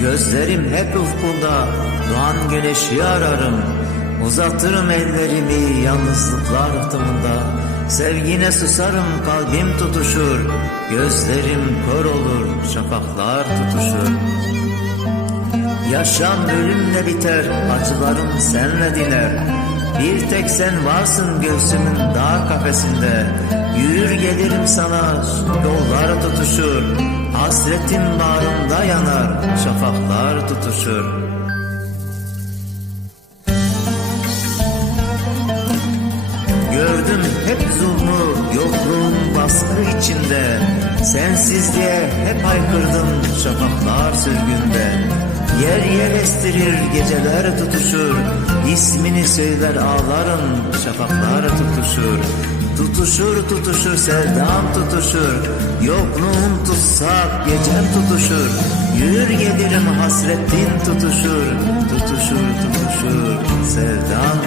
Gözlerim hep ufkunda doğan güneşi ararım Uzatırım ellerimi yalnızlıklar rıhtımında Sevgine susarım kalbim tutuşur Gözlerim kör olur şafaklar tutuşur Yaşam ölümle biter, acılarım senle diner. Bir tek sen varsın göğsümün dar kafesinde. Yürür gelirim sana, yollar tutuşur. Hasretin bağrımda yanar, şafaklar tutuşur. Gördüm hep zulmü, yokluğun baskı içinde. Sensizliğe hep haykırdım şafaklar sürgünde. Yer yer estirir, geceler tutuşur. İsmini söyler ağlarım, şafaklar tutuşur. Tutuşur tutuşur, sevdam tutuşur. Yokluğun tutsak, gecem tutuşur. Yürür gelirim hasretin tutuşur. Tutuşur tutuşur, sevdam